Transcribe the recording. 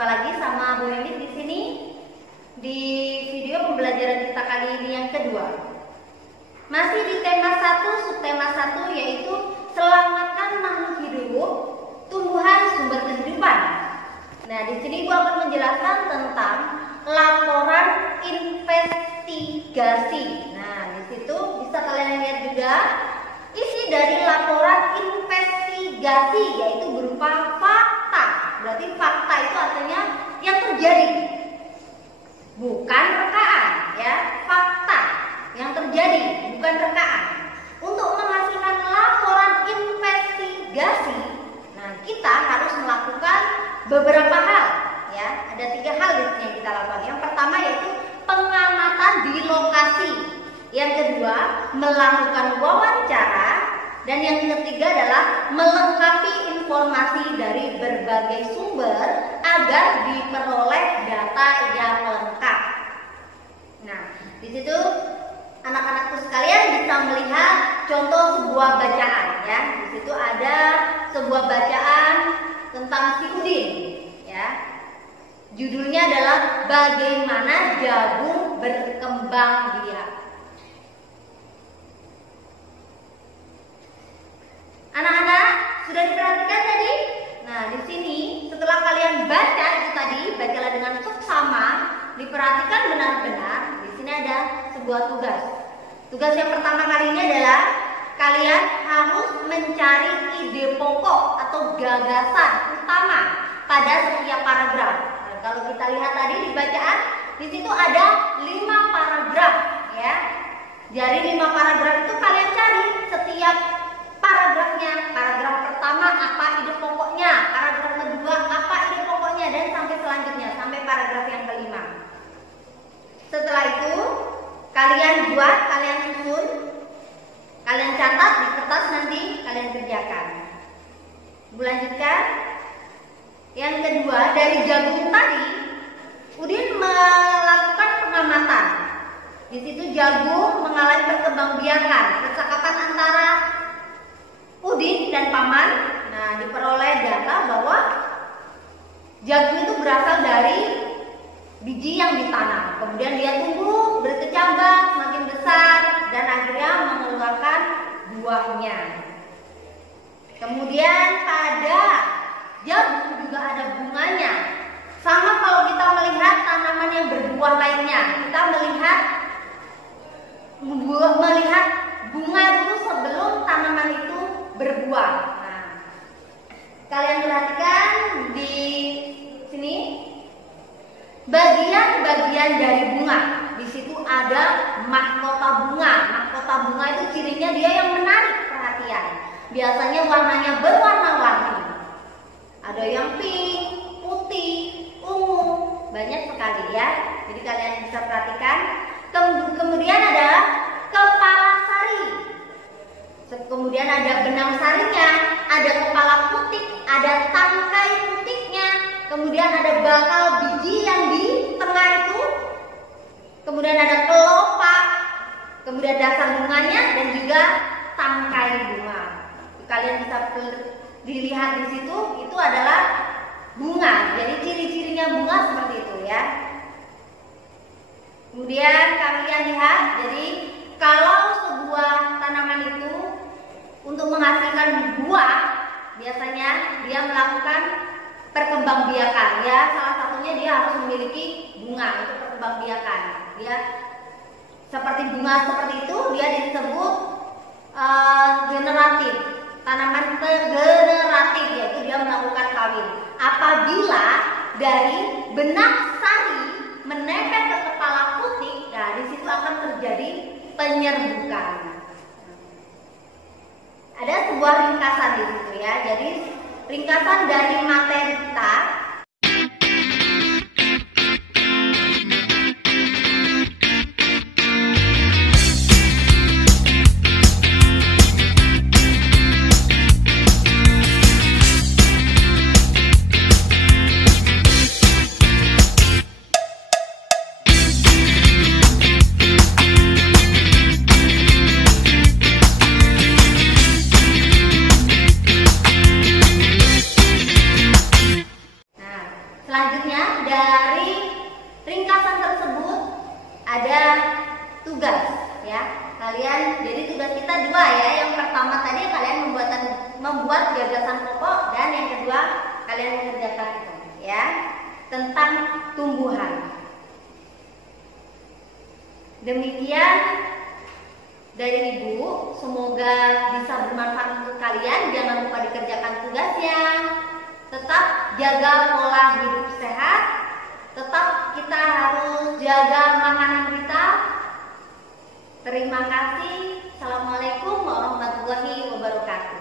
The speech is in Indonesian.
Jumpa lagi sama Bu Elit di sini di video pembelajaran kita kali ini yang kedua. Masih di tema 1, subtema 1, yaitu selamatkan makhluk hidup, tumbuhan sumber kehidupan. Nah, di sini Bu akan menjelaskan tentang laporan investigasi. Nah, di situ bisa kalian lihat juga isi dari laporan investigasi, yaitu berupa fakta. Berarti fakta itu artinya yang terjadi, bukan rekaan, ya. Fakta yang terjadi, bukan rekaan. Untuk menghasilkan laporan investigasi, nah kita harus melakukan beberapa hal, ya. Ada 3 hal di sini yang kita lakukan. Yang pertama yaitu pengamatan di lokasi. Yang kedua, melakukan wawancara. Dan yang ketiga adalah melengkapi informasi dari berbagai sumber agar diperoleh data yang lengkap. Nah, di situ anak-anakku sekalian bisa melihat contoh sebuah bacaan, ya. Di situ ada sebuah bacaan tentang si Udin, ya. Judulnya adalah Bagaimana Jagung Berkembang Biak. Anak-anak sudah diperhatikan tadi? Nah, di sini setelah kalian baca itu tadi, bacalah dengan seksama, diperhatikan benar-benar. Di sini ada sebuah tugas. Tugas yang pertama kali ini adalah kalian harus mencari ide pokok atau gagasan utama pada setiap paragraf. Nah, kalau kita lihat tadi di bacaan, di situ ada 5 paragraf, ya. Dari 5 paragraf itu kalian cari setiap paragrafnya. Paragraf pertama apa ide pokoknya, paragraf kedua apa ide pokoknya, dan sampai selanjutnya sampai paragraf yang kelima. Setelah itu kalian buat, kalian susun, kalian catat di kertas, nanti kalian kerjakan. Lanjutkan. Yang kedua, dari jagung tadi Udin melakukan pengamatan. Di situ jagung mengalami perkembangbiakan, percakapan antara Udin dan paman. Nah, diperoleh data bahwa jagung itu berasal dari biji yang ditanam. Kemudian dia tumbuh, berkecambah, semakin besar, dan akhirnya mengeluarkan buahnya. Kemudian pada jagung juga ada bunganya. Sama kalau kita melihat tanaman yang berbuah lainnya, kita melihat bunga dulu sebelum tanaman itu berbuah. Nah, kalian perhatikan di sini bagian-bagian dari bunga. Di situ ada mahkota bunga. Mahkota bunga itu cirinya dia yang menarik perhatian. Biasanya warnanya berwarna-warni. Ada yang pink, putih, ungu, banyak sekali, ya. Jadi kalian bisa perhatikan. Kemudian ada kepala sari. Kemudian ada benang sarinya, ada kepala putik, ada tangkai putiknya, kemudian ada bakal biji yang di tengah itu, kemudian ada kelopak, kemudian dasar bunganya, dan juga tangkai bunga. Kalian bisa dilihat di situ, itu adalah bunga. Jadi ciri-cirinya bunga seperti itu, ya. Kemudian kalian lihat, jadi kalau sebuah tanaman itu untuk menghasilkan buah, biasanya dia melakukan perkembangbiakan, ya. Salah satunya dia harus memiliki bunga, itu perkembangbiakan. Dia seperti bunga seperti itu, dia disebut generatif, tanaman generatif, yaitu dia melakukan kawin. Apabila dari benang sari menempel ke kepala putik, nah di situ akan terjadi penyerbukan. Ada sebuah ringkasan di situ, ya. Jadi ringkasan dari materi kita. kalian kerjakan itu ya, tentang tumbuhan. Demikian dari Ibu, semoga bisa bermanfaat untuk kalian. Jangan lupa dikerjakan tugasnya. Tetap jaga pola hidup sehat. Tetap kita harus jaga makanan kita. Terima kasih. Assalamualaikum warahmatullahi wabarakatuh.